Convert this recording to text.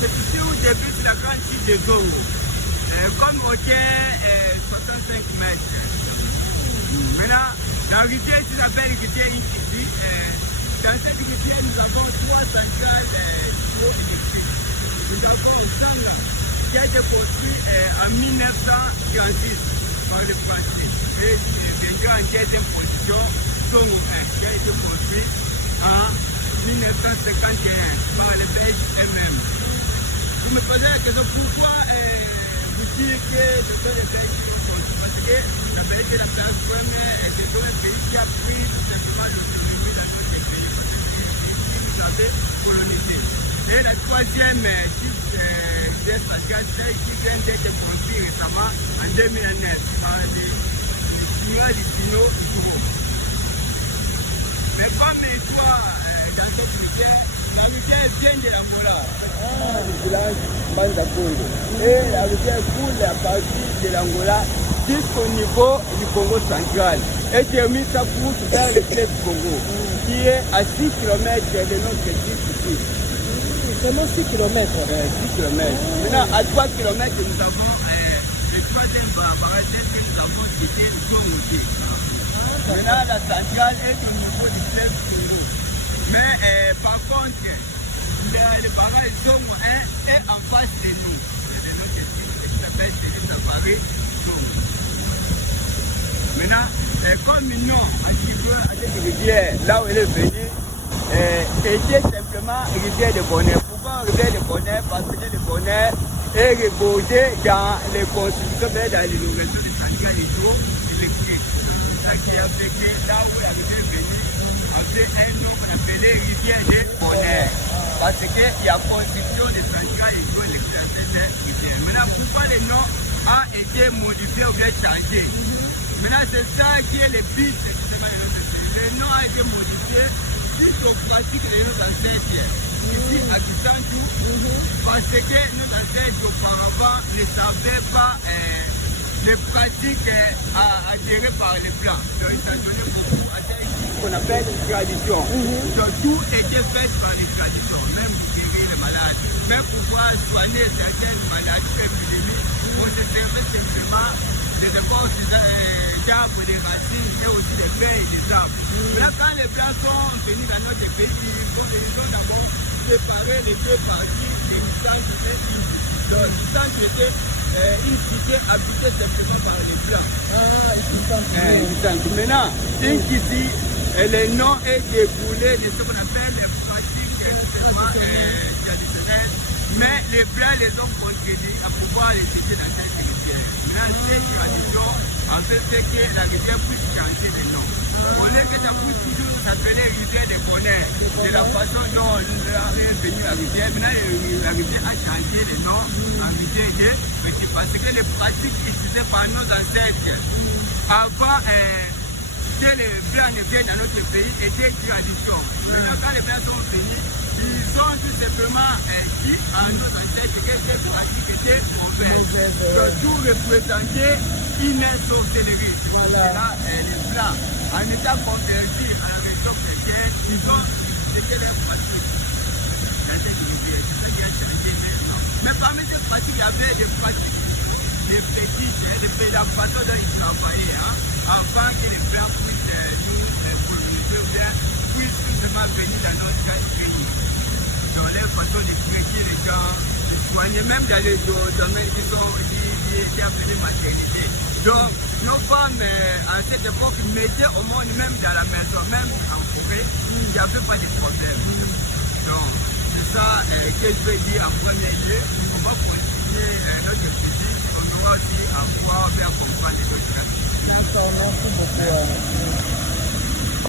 c'est ici où débute la grande chute de Zongo. Comme hauteur 65 mètres. Maintenant, la rivière ici s'appelle rivière ici. Dans cette rivière, nous avons 3 centrales hydroélectriques. Nous avons Sanga, qui a été construit en 1936 par le français. Et viendra en deuxième position, Zongo 1, qui a été construit en 1951 par les Belges eux-mêmes. Vous me posez la question, pourquoi vous dites que ce sont les Belges qui ont construit? Parce que la Belgique est la place première et c'est un pays qui a pris tout simplement l'autonomie dans notre pays. Vous avez colonisé. Et la troisième site spatiale, c'est qui vient d'être construit récemment en 2009 par les Chinois Listino Touro. Mais comme toi, dans cette rivière, la rivière vient de l'Angola. Du village Banda Congo. Et la rivière coule à partir de l'Angola jusqu'au niveau du Congo central. Et termine sa course vers le fleuve Congo, qui est à 6 km de notre site ici. Seulement 6 km. 6 km. Maintenant, à 3 km, nous avons le troisième barrage que nous avons quitté le Congo. Maintenant, la centrale est au niveau du fleuve Congo. Mais par contre, le barrage Zongo 1 est en face de nous. De notre site qui s'appelle Paris Zongo. Maintenant, comme nous, à cette rivière, là où elle est venue, était simplement rivière de bonheur. Pourquoi rivière de bonheur? Parce que le bonheur est reposé dans les constructions, dans l'innovation des centrales hydroélectriques. C'est ça qui a fait que là où la rivière est venue, on fait un nom qu'on appelait rivière de bonheur. Parce qu'il y a construction des centrales hydroélectriques dans cette rivière. Maintenant, pourquoi le nom a été modifié ou bien changé? Maintenant, c'est ça qui est le but de le nom a été modifié suite aux pratiques de nos ancêtres. Ici à Kisantu, parce que nos ancêtres auparavant ne savaient pas les pratiques adhérées par les Blancs. Donc, ils ont donné beaucoup à ce qu'on appelle une tradition. Donc, tout était fait par les traditions, même pour guérir les malades, même pour pouvoir soigner certaines maladies, épidémies, on se servait simplement des écorces d'arbres, des racines et aussi des feuilles des arbres. Là, quand les Blancs sont venus dans notre pays, ils ont d'abord séparé les deux parties d'une centre et une cité. Donc, une centre était une cité habitée simplement par les Blancs. Maintenant, une cité, le nom est déboulé de ce qu'on appelle les pratiques traditionnelles, mais les Blancs les ont contredits à pouvoir les citer dans cette rivière. Maintenant, cette tradition, en fait, c'est que la rivière puisse changer de nom. On est que ça puisse toujours s'appeler rivière de bonheur. C'est la façon dont nous avons venu la rivière. Maintenant, la rivière a changé de nom en rivière de petit parce que les pratiques utilisées par nos ancêtres avant que les Blancs ne viennent dans notre pays étaient traditions. Maintenant, quand les Blancs sont venus, ils ont tout simplement dit à nos ancêtres que ces pratiques étaient mauvaises. Donc tout représentait une sorcellerie. Voilà. Et là, les Blancs, en étant convertis à la religion chrétienne, ils ont c'était leurs pratiques. Dans cette rivière, c'est ça qui a changé maintenant. Mais parmi ces pratiques, il y avait des pratiques, des fétiches, la façon dont ils travaillaient, avant que les Blancs puissent nous coloniser ou bien puissent tout simplement venir dans notre pays. Dans leur façon de traiter les gens, de soigner, même dans les domaines qui appellent maternité. Donc, nos femmes, à cette époque, mettaient au monde, même dans la maison, même en forêt, il n'y avait pas de problème. Donc, c'est ça que je veux dire en premier lieu. On va continuer notre visite, on doit aussi avoir faire comprendre les autres. D'accord, merci beaucoup.